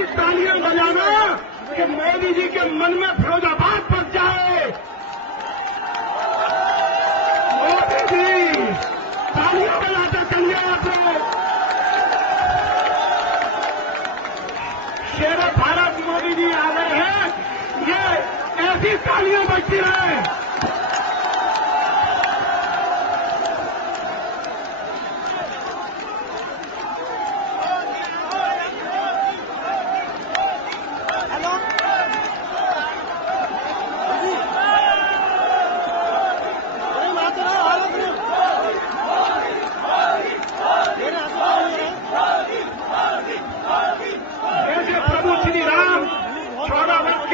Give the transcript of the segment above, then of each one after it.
ऐसी तालियां बजाना कि मोदी जी के मन में फिरोजाबाद बच जाए। मोदी जी तालियां बजाते चलिए आप लोग। शेर भारत मोदी जी आ गए हैं, ये ऐसी तालियां बजती रहे।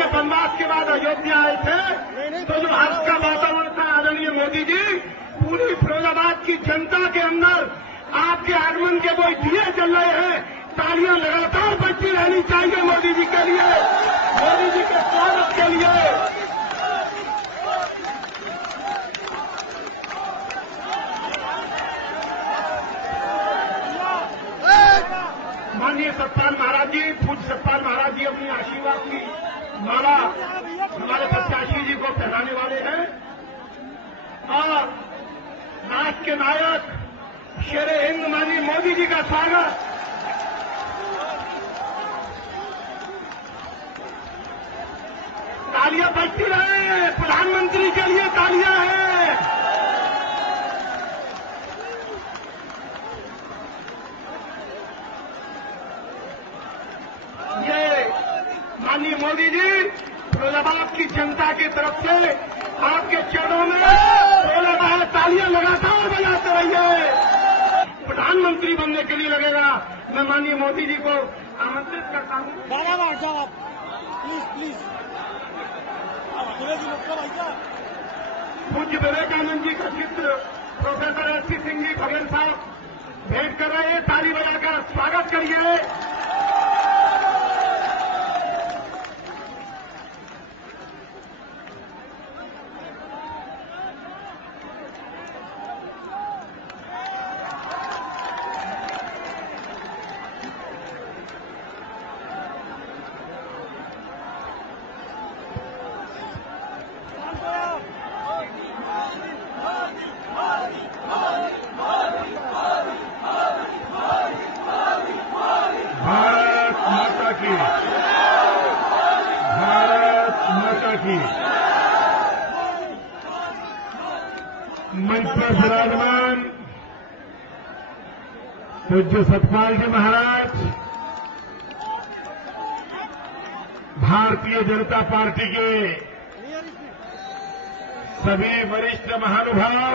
वनवास के बाद अयोध्या आए थे तो जो हर्ष का वातावरण था, आदरणीय मोदी जी, पूरी फिरोजाबाद की जनता के अंदर आपके आगमन के वो दिए जल रहे हैं। तालियां लगातार बजती रहनी चाहिए मोदी जी के लिए, मोदी जी के स्वागत के लिए। माननीय सतपाल महाराज जी, पूज्य सतपाल महाराज जी अपनी आशीर्वाद की माला हमारे प्रत्याशी जी को पहनाने वाले हैं और राष्ट्र के नायक शेरे हिंद माननीय मोदी जी का स्वागत। तालियां बजती रहे, प्रधानमंत्री के लिए तालियां हैं। ये माननीय मोदी जी फिरोजाबाद की जनता की तरफ से आपके चरणों में बोला तालियां लगातार बजाते रहिए। प्रधानमंत्री बनने के लिए लगेगा। मैं माननीय मोदी जी को आमंत्रित करता हूं। प्लीज पूज्य विवेकानंद जी का चित्र प्रोफेसर एसपी सिंह जी बघेल साहब भेंट कर रहे हैं। ताली बजाकर स्वागत करिए। मंच पर विराजमान पूज्य सतपाल जी महाराज, भारतीय जनता पार्टी के सभी वरिष्ठ महानुभाव,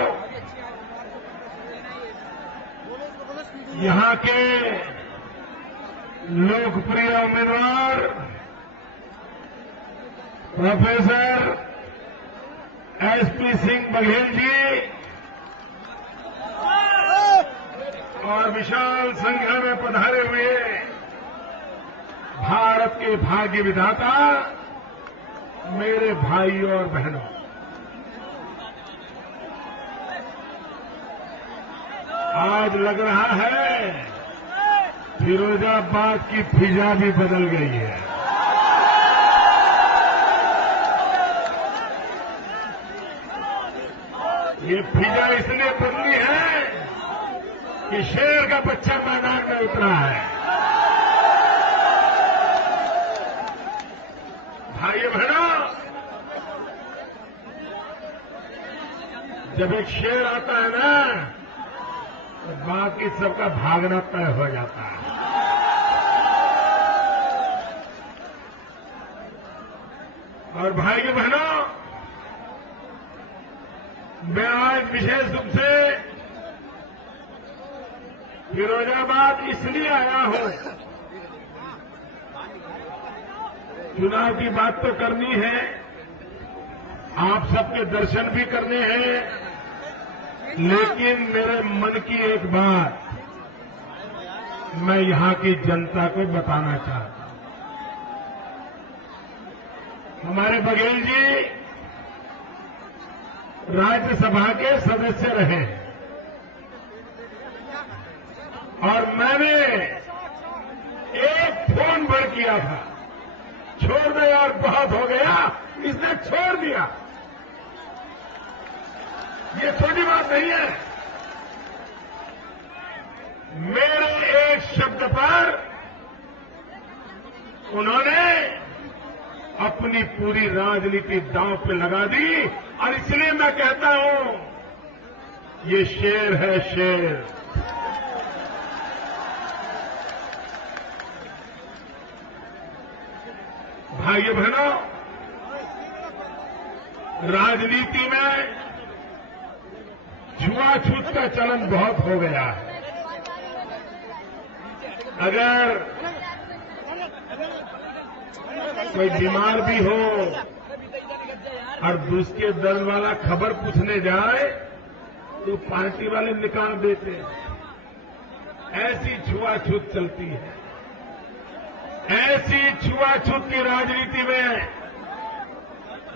यहां के लोकप्रिय उम्मीदवार प्रोफेसर एसपी सिंह बघेल जी और विशाल संख्या में पधारे हुए भारत के भाग्य विधाता मेरे भाइयों और बहनों, आज लग रहा है फिरोजाबाद की फिजा भी बदल गई है। ये फिजा इसलिए बदली है कि शेर का बच्चा मैदान में उतरा है। भाइयों बहनों, जब एक शेर आता है ना तो बाकी सबका भागना तय हो जाता है। और भाइयों बहनों, मैं आज विशेष रूप से फिरोजाबाद इसलिए आया हूं, चुनाव की बात तो करनी है, आप सबके दर्शन भी करने हैं, लेकिन मेरे मन की एक बात मैं यहां की जनता को बताना चाहता हूं। हमारे बघेल जी राज्यसभा के सदस्य रहे और मैंने एक फोन भर किया था, छोड़ दे यार बहुत हो गया, इसने छोड़ दिया। ये छोटी बात नहीं है। मेरे एक शब्द पर उन्होंने अपनी पूरी राजनीति दांव पे लगा दी, और इसलिए मैं कहता हूं ये शेर है, शेर। भाइयों बहनों, राजनीति में छुआछूत का चलन बहुत हो गया है। अगर कोई बीमार भी हो और दूसरे दल वाला खबर पूछने जाए तो पार्टी वाले निकाल देते हैं। ऐसी छुआछूत चलती है। ऐसी छुआछूत की राजनीति में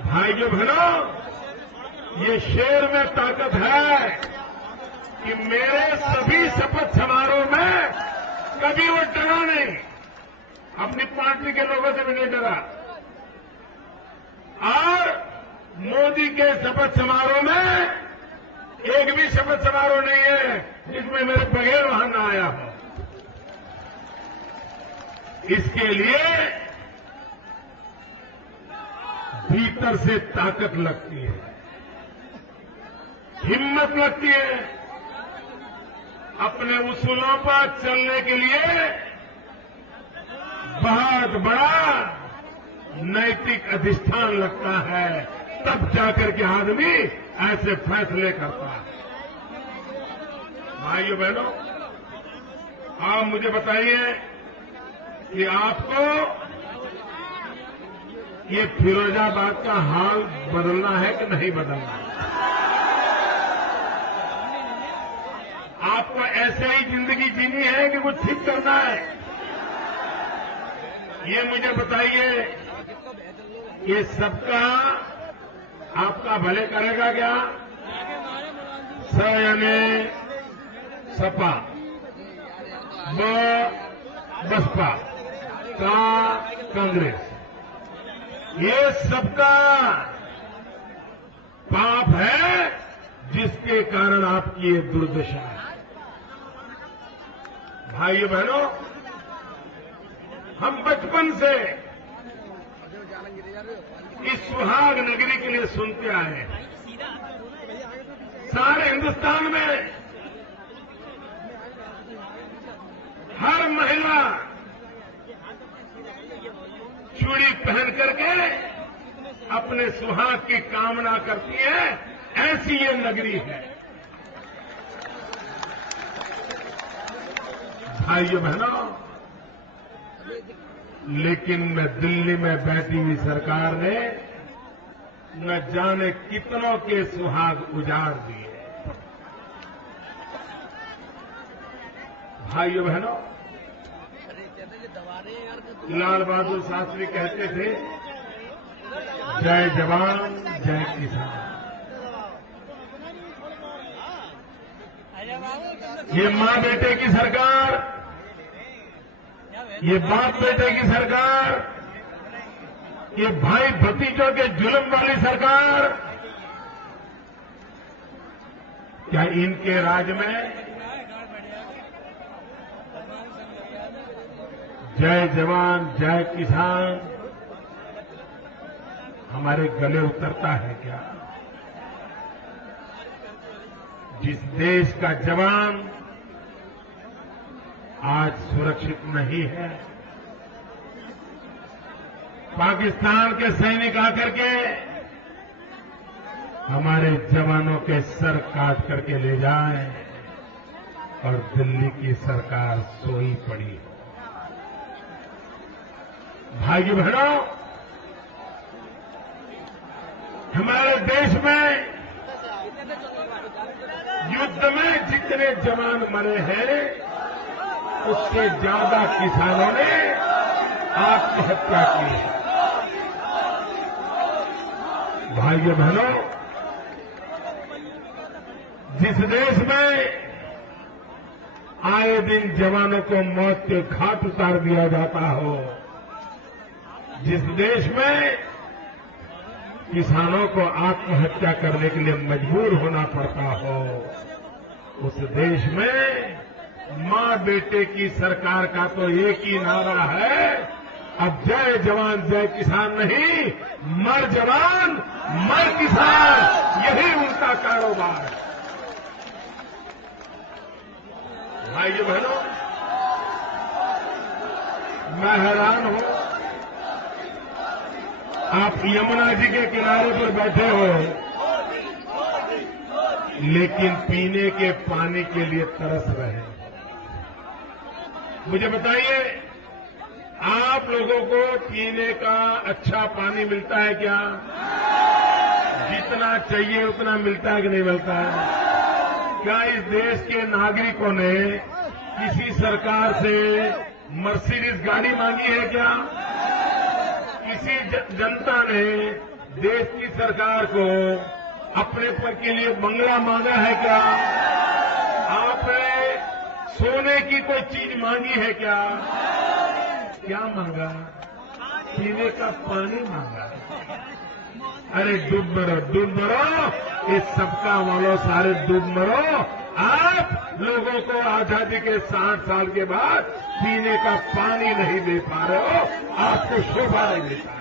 भाइयों बहनों, ये शेर में ताकत है कि मेरे सभी शपथ समारोह में कभी वो डरा नहीं, अपनी पार्टी के लोगों से भी नहीं डरा। और मोदी के शपथ समारोह में एक भी शपथ समारोह नहीं है जिसमें मेरे बगैर वहां न आया हो। इसके लिए भीतर से ताकत लगती है, हिम्मत लगती है। अपने उसूलों पर चलने के लिए बहुत बड़ा नैतिक अधिष्ठान लगता है, तब जाकर के आदमी ऐसे फैसले करता है। भाइयों बहनों, आप मुझे बताइए कि आपको ये फिरोजाबाद का हाल बदलना है कि नहीं बदलना है? आपको ऐसे ही जिंदगी जीनी है कि कुछ ठीक करना है? ये मुझे बताइए, ये सबका आपका भले करेगा क्या? स यानी सपा, ब बसपा, का कांग्रेस, ये सबका पाप है जिसके कारण आपकी ये दुर्दशा है। भाइयों बहनों, हम बचपन से इस सुहाग नगरी के लिए सुनते आए हैं। सारे हिंदुस्तान में हर महिला चूड़ी पहन करके अपने सुहाग की कामना करती है, ऐसी ये नगरी है। भाइयों बहनों, लेकिन मैं दिल्ली में बैठी हुई सरकार ने न जाने कितनों के सुहाग उजाड़ दिए। भाइयों बहनों, लाल बहादुर शास्त्री कहते थे, जय जवान जय किसान। ये मां बेटे की सरकार, ये बाप बेटे की सरकार, ये भाई भतीजों के जुल्म वाली सरकार, क्या इनके राज में जय जवान जय किसान हमारे गले उतरता है क्या? जिस देश का जवान आज सुरक्षित नहीं है, पाकिस्तान के सैनिक आकर के हमारे जवानों के सर काट करके ले जाएं और दिल्ली की सरकार सोई पड़ी हो। भाइयों बहनों, हमारे देश में युद्ध में जितने जवान मरे हैं उससे ज्यादा किसानों ने आत्महत्या की है। भाइयों बहनों, जिस देश में आए दिन जवानों को मौत के घाट उतार दिया जाता हो, जिस देश में किसानों को आत्महत्या करने के लिए मजबूर होना पड़ता हो, उस देश में मां बेटे की सरकार का तो एक ही नारा है, अब जय जवान जय किसान नहीं, मर जवान मर किसान, यही उनका कारोबार है। भाइयों बहनों, मैं हैरान हूं, आप यमुना जी के किनारे पर बैठे हो, लेकिन पीने के पानी के लिए तरस रहे हैं। मुझे बताइए, आप लोगों को पीने का अच्छा पानी मिलता है क्या? जितना चाहिए उतना मिलता है कि नहीं मिलता है? क्या इस देश के नागरिकों ने किसी सरकार से मर्सिडीज गाड़ी मांगी है क्या? किसी जनता ने देश की सरकार को अपने पर के लिए बंगला मांगा है क्या? आपने सोने की कोई चीज मांगी है क्या? क्या मांगा? पीने का पानी मांगा। अरे डूब मरो, डूब मरो, इस सबका वालों सारे डूब मरो। आप लोगों को आजादी के 60 साल के बाद पीने का पानी नहीं दे पा रहे हो, आपको शोभा नहीं देता।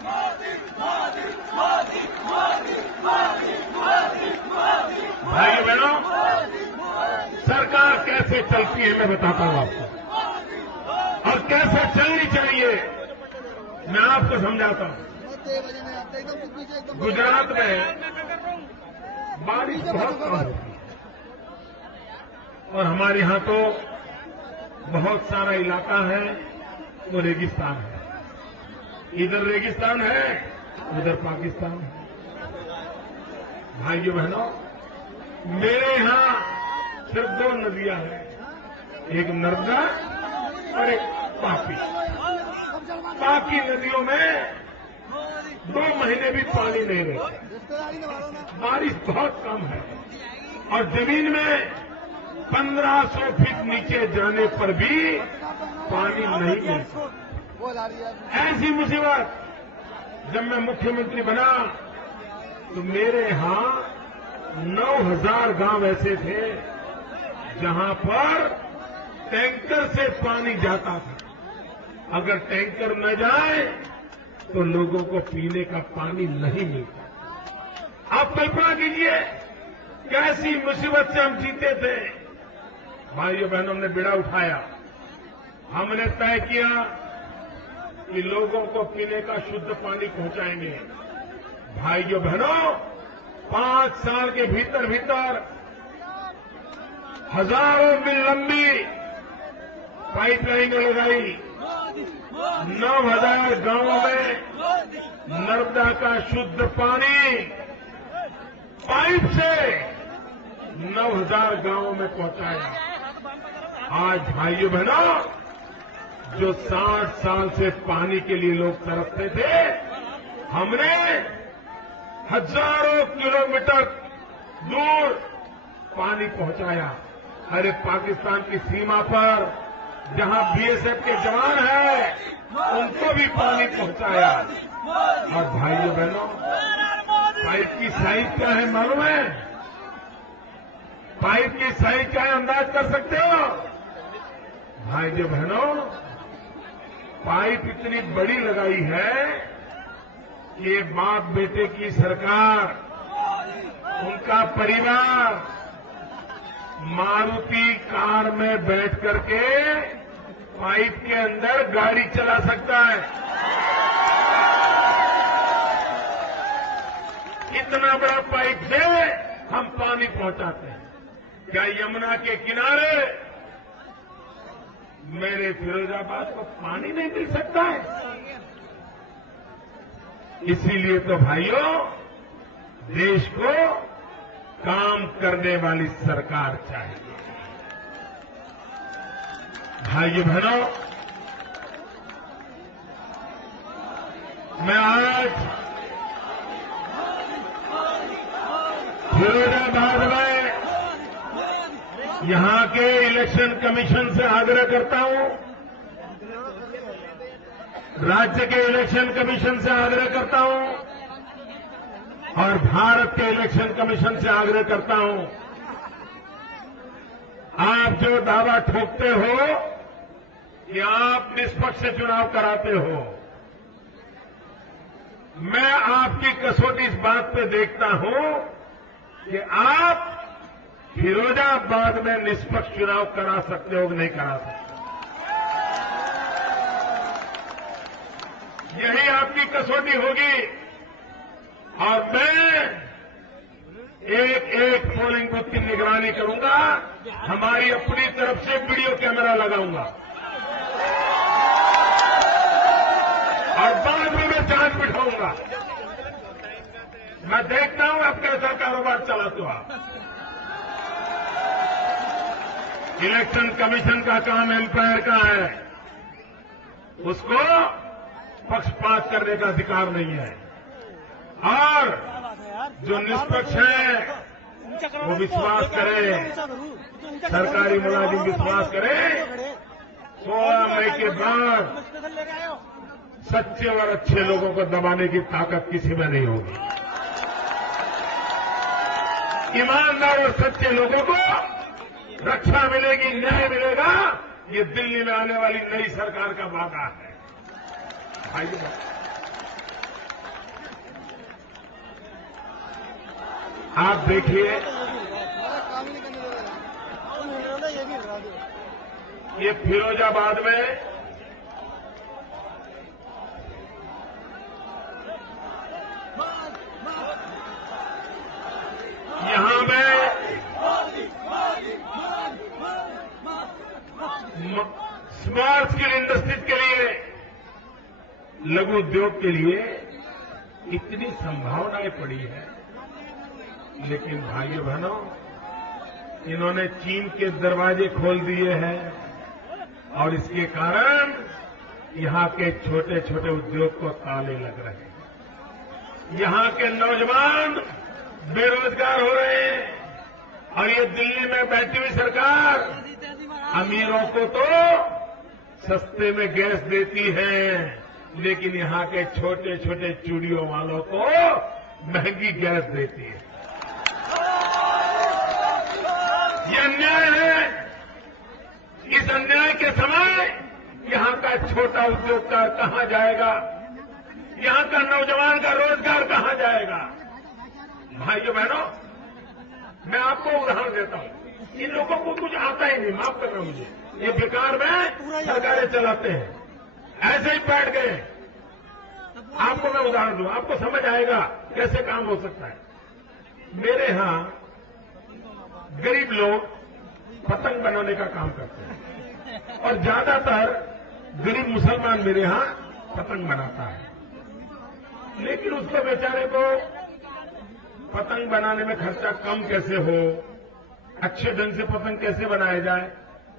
भाइयों बहनों, सरकार कैसे चलती है मैं बताता हूं आपको, और कैसे चलनी चाहिए मैं आपको समझाता हूं। गुजरात में बारिश बहुत कम होती है और हमारे यहां तो बहुत सारा इलाका है वो रेगिस्तान है। इधर रेगिस्तान है, उधर पाकिस्तान है। भाइयों बहनों, मेरे यहां सिर्फ 2 नदियां हैं, एक नर्मदा और एक तापी। बाकी नदियों में 2 महीने भी पानी नहीं रहता, बारिश बहुत कम है और जमीन में 1500 फीट नीचे जाने पर भी पानी नहीं मिलता। ऐसी मुसीबत जब मैं मुख्यमंत्री बना तो मेरे यहां 9000 गांव ऐसे थे जहां पर टैंकर से पानी जाता था। अगर टैंकर न जाए तो लोगों को पीने का पानी नहीं मिलता। आप कल्पना कीजिए कैसी मुसीबत से हम जीते थे। भाइयों बहनों, हमने बेड़ा उठाया, हमने तय किया कि लोगों को पीने का शुद्ध पानी पहुंचाएंगे। भाइयों बहनों, 5 साल के भीतर भीतर हजारों मील लंबी पाइपलाइनें लगाई, 9000 गांवों में नर्मदा का शुद्ध पानी पाइप से 9000 गांवों में पहुंचाया। आज भाइयों बहनों, जो 60 साल से पानी के लिए लोग तरसते थे, हमने हजारों किलोमीटर दूर पानी पहुंचाया। अरे पाकिस्तान की सीमा पर जहां बीएसएफ के जवान हैं, उनको भी पानी पहुंचाया। और भाइयों बहनों, पाइप की साइज क्या है मालूम है? पाइप की साइज क्या है अंदाज कर सकते हो? भाइयों बहनों, पाइप इतनी बड़ी लगाई है कि बाप बेटे की सरकार, उनका परिवार मारुति कार में बैठ करके पाइप के अंदर गाड़ी चला सकता है। इतना बड़ा पाइप से हम पानी पहुंचाते हैं। क्या यमुना के किनारे मेरे फिरोजाबाद को पानी नहीं मिल सकता है? इसीलिए तो भाइयों, देश को काम करने वाली सरकार चाहिए। भाइयों बहनों, मैं आज फिरोजाबाद में यहां के इलेक्शन कमीशन से आग्रह करता हूं राज्य के इलेक्शन कमीशन से आग्रह करता हूं और भारत के इलेक्शन कमीशन से आग्रह करता हूं, आप जो दावा ठोकते हो कि आप निष्पक्ष चुनाव कराते हो, मैं आपकी कसौटी इस बात पे देखता हूं कि आप फिरोजाबाद में निष्पक्ष चुनाव करा सकते हो कि नहीं करा सकते। यही आपकी कसौटी होगी और मैं एक एक पोलिंग बूथ की निगरानी करूंगा, हमारी अपनी तरफ से वीडियो कैमरा लगाऊंगा और बाद में मैं जांच बिठाऊंगा। मैं देखता हूं आप कैसा कारोबार चलाते हो। आप इलेक्शन कमीशन का काम एम्पायर का है, उसको पक्षपात करने का अधिकार नहीं है और जो निष्पक्ष है वो विश्वास करे, सरकारी मुलाजिम विश्वास करे। 16 मई के बाद सच्चे और अच्छे लोगों को दबाने की ताकत किसी में नहीं होगी। ईमानदार और सच्चे लोगों को रक्षा मिलेगी, न्याय मिलेगा। ये दिल्ली में आने वाली नई सरकार का वादा है। आप देखिए, ये फिरोजाबाद में यहां में स्मॉल स्केल इंडस्ट्रीज के लिए, लघु उद्योग के लिए इतनी संभावनाएं पड़ी है, लेकिन भाइयों बहनों, इन्होंने चीन के दरवाजे खोल दिए हैं और इसके कारण यहां के छोटे छोटे उद्योग को ताले लग रहे हैं। यहां के नौजवान बेरोजगार हो रहे हैं और ये दिल्ली में बैठी हुई सरकार अमीरों को तो सस्ते में गैस देती है, लेकिन यहां के छोटे छोटे चूड़ियों वालों को महंगी गैस देती है। ये अन्याय है। इस अन्याय के समय यहां का छोटा उद्योगकार कहां जाएगा? यहां का नौजवान का रोजगार कहां जाएगा? भाइयों बहनों, मैं आपको उदाहरण देता हूं। इन लोगों को कुछ आता ही नहीं, माफ करना मुझे, ये बेकार में सरकारें चलाते हैं, ऐसे ही बैठ गए। आपको मैं उदाहरण दूं, आपको समझ आएगा कैसे काम हो सकता है। मेरे यहां गरीब लोग पतंग बनाने का काम करते हैं और ज्यादातर गरीब मुसलमान मेरे यहां पतंग बनाता है, लेकिन उसको बेचारे को पतंग बनाने में खर्चा कम कैसे हो, अच्छे ढंग से पतंग कैसे बनाया जाए,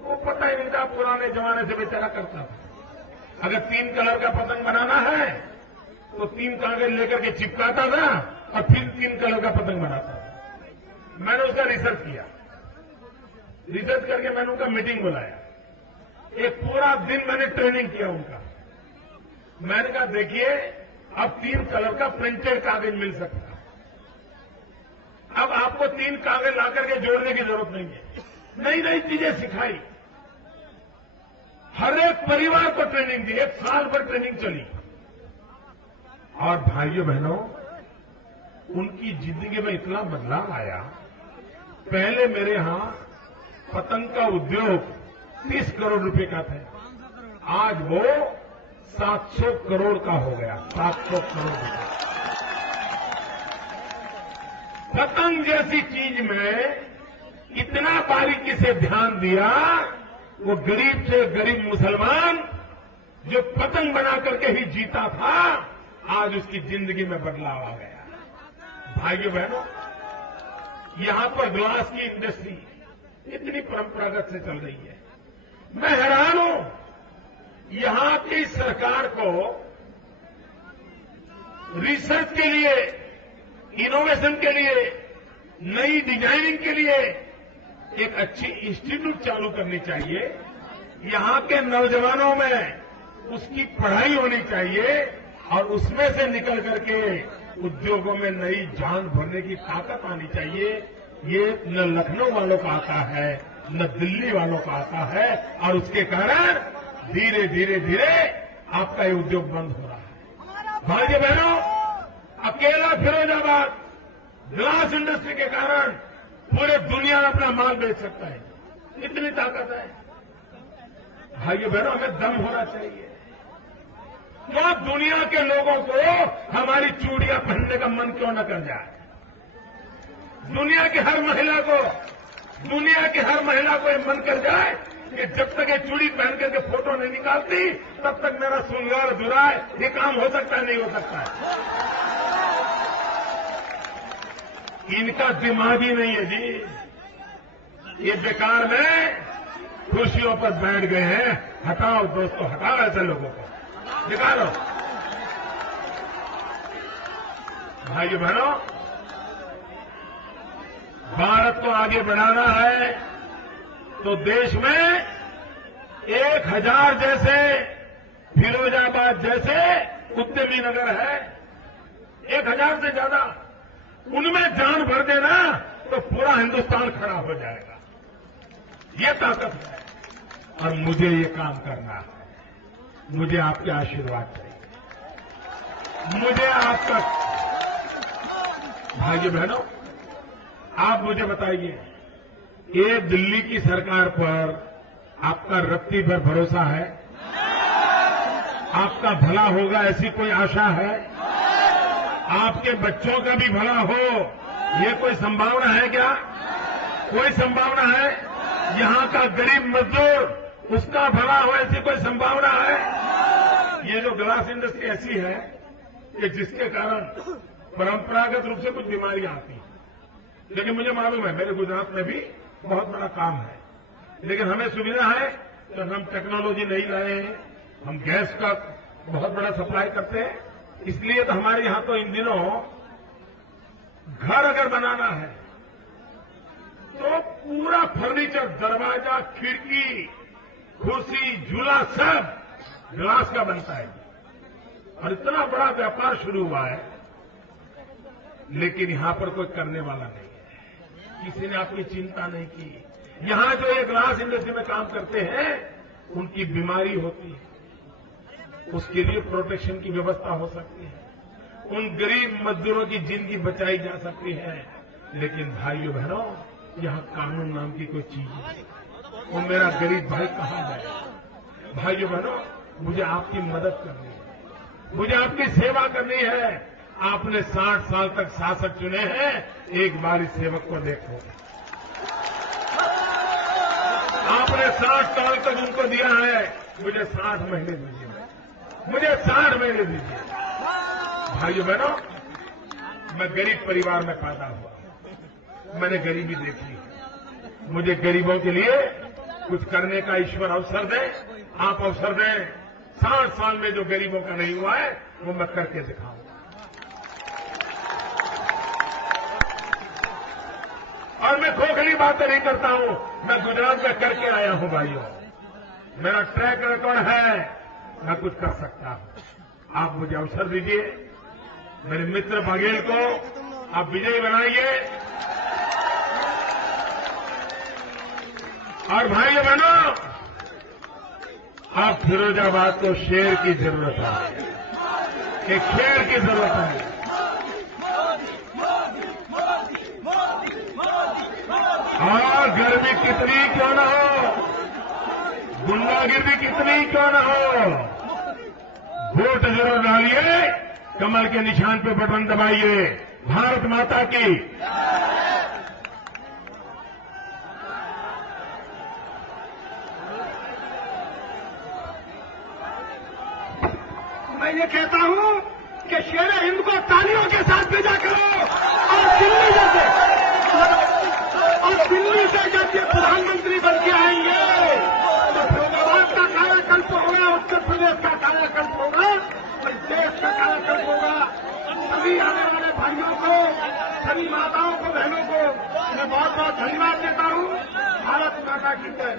वो पता ही नहीं था। पुराने जमाने से बेचारा करता था। अगर 3 कलर का पतंग बनाना है तो 3 कागज लेकर के चिपकाता था और फिर 3 कलर का पतंग बनाता था। मैंने उसका रिसर्च किया, रिसर्च करके मैंने उनका मीटिंग बुलाया। एक पूरा दिन मैंने ट्रेनिंग किया उनका। मैंने कहा देखिए, अब 3 कलर का प्रिंटेड कागज मिल सकता है। अब आपको 3 कागज ला करके जोड़ने की जरूरत नहीं है। नई नई चीजें सिखाई, हर एक परिवार को ट्रेनिंग दी, 1 साल भर ट्रेनिंग चली। और भाइयों बहनों, उनकी जिंदगी में इतना बदलाव आया। पहले मेरे यहां पतंग का उद्योग 30 करोड़ रुपए का था, आज वो 700 करोड़ का हो गया। 700 करोड़ रुपए। पतंग जैसी चीज में इतना बारीकी से ध्यान दिया, वो गरीब से गरीब मुसलमान जो पतंग बना करके ही जीता था, आज उसकी जिंदगी में बदलाव आ गया। भाइयों बहनों, यहां पर ग्लास की इंडस्ट्री इतनी परंपरागत से चल रही है। मैं हैरान हूं, यहां की सरकार को रिसर्च के लिए, इनोवेशन के लिए, नई डिजाइनिंग के लिए एक अच्छी इंस्टीट्यूट चालू करनी चाहिए। यहां के नौजवानों में उसकी पढ़ाई होनी चाहिए और उसमें से निकल करके उद्योगों में नई जान भरने की ताकत आनी चाहिए। ये न लखनऊ वालों का आता है, न दिल्ली वालों का आता है, और उसके कारण धीरे धीरे धीरे आपका ये उद्योग बंद हो रहा है। भाइयों बहनों, अकेला फिरोजाबाद ग्लास इंडस्ट्री के कारण पूरे दुनिया में अपना माल बेच सकता है। इतनी ताकत है। भाइयों बहनों, हमें दम होना चाहिए। तो दुनिया के लोगों को हमारी चूड़ियां पहनने का मन क्यों न कर जाए? दुनिया की हर महिला को ये मन कर जाए कि जब तक ये चूड़ी पहन करके फोटो नहीं निकालती तब तक मेरा श्रृंगार अधूरा है। ये काम हो सकता है, नहीं हो सकता है? इनका दिमाग ही नहीं है जी। ये बेकार में कुर्सियों पर बैठ गए हैं। हटाओ दोस्तों, हटाओ ऐसे लोगों को, निकालो। भाइयों बहनों, भारत को आगे बढ़ाना है तो देश में 1000 जैसे फिरोजाबाद जैसे उद्यमी नगर है, 1000 से ज्यादा, उनमें जान भर देना तो पूरा हिंदुस्तान खड़ा हो जाएगा। ये ताकत है और मुझे ये काम करना है। मुझे आपके आशीर्वाद चाहिए, मुझे आपका। भाइयों बहनों, आप मुझे बताइए, ये दिल्ली की सरकार पर आपका रत्ती भर भरोसा है? आपका भला होगा ऐसी कोई आशा है? आपके बच्चों का भी भला हो, ये कोई संभावना है क्या? कोई संभावना है? यहां का गरीब मजदूर उसका भला हो, ऐसी कोई संभावना है? ये जो ग्लास इंडस्ट्री ऐसी है कि जिसके कारण परंपरागत रूप से कुछ बीमारियां आती हैं, लेकिन मुझे मालूम है मेरे गुजरात में भी बहुत बड़ा काम है, लेकिन हमें सुविधा है तो हम टेक्नोलॉजी नहीं लाए हैं। हम गैस का बहुत बड़ा सप्लाई करते हैं, इसलिए तो हमारे यहां तो इन दिनों घर अगर बनाना है तो पूरा फर्नीचर, दरवाजा, खिड़की, कुर्सी, झूला सब ग्लास का बनता है। और इतना बड़ा व्यापार शुरू हुआ है, लेकिन यहां पर कोई करने वाला नहीं है। किसी ने आपकी चिंता नहीं की। यहां जो ये ग्लास इंडस्ट्री में काम करते हैं उनकी बीमारी होती है, उसके लिए प्रोटेक्शन की व्यवस्था हो सकती है, उन गरीब मजदूरों की जिंदगी बचाई जा सकती है। लेकिन भाइयों बहनों, यहां कानून नाम की कोई चीज नहीं। वो मेरा गरीब भाई कहां गया? भाइयों बहनों, मुझे आपकी मदद करनी है, मुझे आपकी सेवा करनी है। आपने 60 साल तक शासक चुने हैं, एक बार इस सेवक को देखो। आपने 60 साल तक उनको दिया है, मुझे 60 महीने दीजिए, मुझे 60 महीने दीजिए। भाइयों बहनों, मैं गरीब परिवार में पैदा हुआ, मैंने गरीबी देखी है। मुझे गरीबों के लिए कुछ करने का ईश्वर अवसर दे, आप अवसर दें। 60 साल में जो गरीबों का नहीं हुआ है वो मैं करके दिखाऊंगा। और मैं खोखली बातें नहीं करता हूं, मैं गुजरात में करके आया हूं भाइयों। मेरा ट्रैक रिकॉर्ड है, मैं कुछ कर सकता हूं। आप मुझे अवसर दीजिए, मेरे मित्र बघेल को आप विजयी बनाइए। और भाइयों बहनों, आप फिरोजाबाद को शेर की जरूरत है, एक शेर की जरूरत है। और गर्मी कितनी क्यों न हो, गुंडागिर्दी कितनी क्यों न हो, वोट जरूर डालिए, कमल के निशान पे बटन दबाइए। भारत माता की। मैं ये कहता हूं कि शेर हिंद को तालियों के साथ भेजा करो। और दिल्ली से जब ये प्रधानमंत्री बन के आएंगे तो फिरोजाबाद का कायाकल्प होगा, उत्तर प्रदेश का कायाकल्प होगा और देश का कायाकल्प होगा। सभी आने वाले भाइयों को, सभी माताओं को, बहनों को मैं बहुत बहुत धन्यवाद देता हूं। भारत माता की जय।